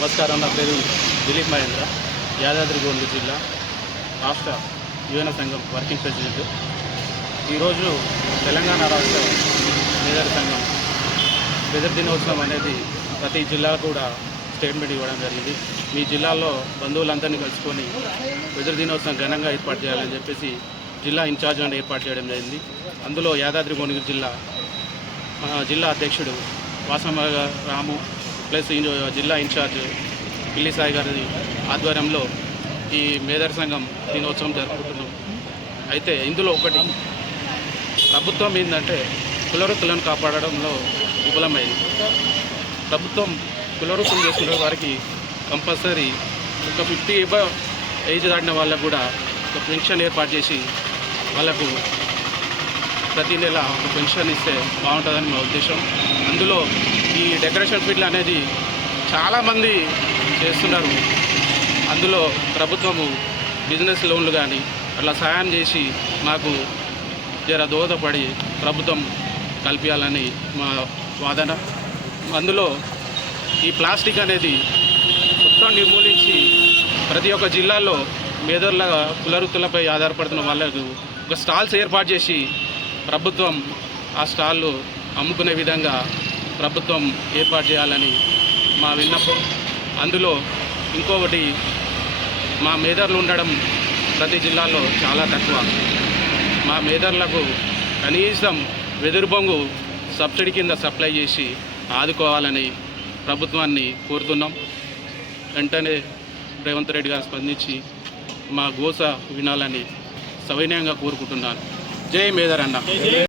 నమస్కారం నా పేరు దిలీప్ మహేంద్ర యాదాద్రిగోండ జిల్లా రాష్ట్ర యువన సంఘం వర్కింగ్ ప్రెసిడెంట్. ఈరోజు తెలంగాణ రాష్ట్ర మేధర్ సంఘం వెదర్ దినోత్సవం అనేది ప్రతి జిల్లా కూడా స్టేట్మెంట్ ఇవ్వడం జరిగింది. మీ జిల్లాలో బంధువులందరినీ కలుసుకొని వెదర్ దినోత్సవం ఘనంగా ఏర్పాటు చేయాలని చెప్పేసి జిల్లా ఇన్ఛార్జ్ అని ఏర్పాటు చేయడం జరిగింది. అందులో యాదాద్రి భువనగిరి జిల్లా జిల్లా అధ్యక్షుడు వాసమ్మ రాము ప్లస్ జిల్లా ఇన్ఛార్జ్ పిల్లి సాయి గారి ఆధ్వర్యంలో ఈ మేధర్ సంఘం దినోత్సవం జరుపుకుంటున్నాం. అయితే ఇందులో ఒకటి ప్రభుత్వం ఏంటంటే కులవృత్తులను కాపాడడంలో విఫలమైంది. ప్రభుత్వం కులవృత్తులు చేసుకునే వారికి కంపల్సరీ ఒక ఫిఫ్టీ ఎబో ఏజ్ దాటిన వాళ్ళకు కూడా ఒక పెన్షన్ ఏర్పాటు చేసి వాళ్ళకు ప్రతి నెల ఒక పెన్షన్ ఇస్తే బాగుంటుందని మా ఉద్దేశం. అందులో ఈ డెకరేషన్ ఫీల్డ్ అనేది చాలామంది చేస్తున్నారు. అందులో ప్రభుత్వము బిజినెస్ లోన్లు కానీ అట్లా సహాయం చేసి మాకు జర దోహదపడి ప్రభుత్వం కల్పించాలని మా వాదన. అందులో ఈ ప్లాస్టిక్ అనేది మొత్తం నిర్మూలించి ప్రతి ఒక్క జిల్లాలో మేధర్ల కులవృత్తులపై ఆధారపడుతున్న వాళ్ళకు ఒక స్టాల్స్ ఏర్పాటు చేసి ప్రభుత్వం ఆ స్టాళ్ళు అమ్ముకునే విధంగా ప్రభుత్వం ఏర్పాటు చేయాలని మా విన్నపం. అందులో ఇంకొకటి మా మేధర్లు ఉండడం ప్రతి జిల్లాలో చాలా తక్కువ. మా మేధర్లకు కనీసం వెదురు బొంగు సబ్సిడీ కింద సప్లై చేసి ఆదుకోవాలని ప్రభుత్వాన్ని కోరుతున్నాం. వెంటనే రేవంత్ రెడ్డి గారు స్పందించి మా గోస వినాలని సవినయంగా కోరుకుంటున్నాను. జై మేదర్ అన్న.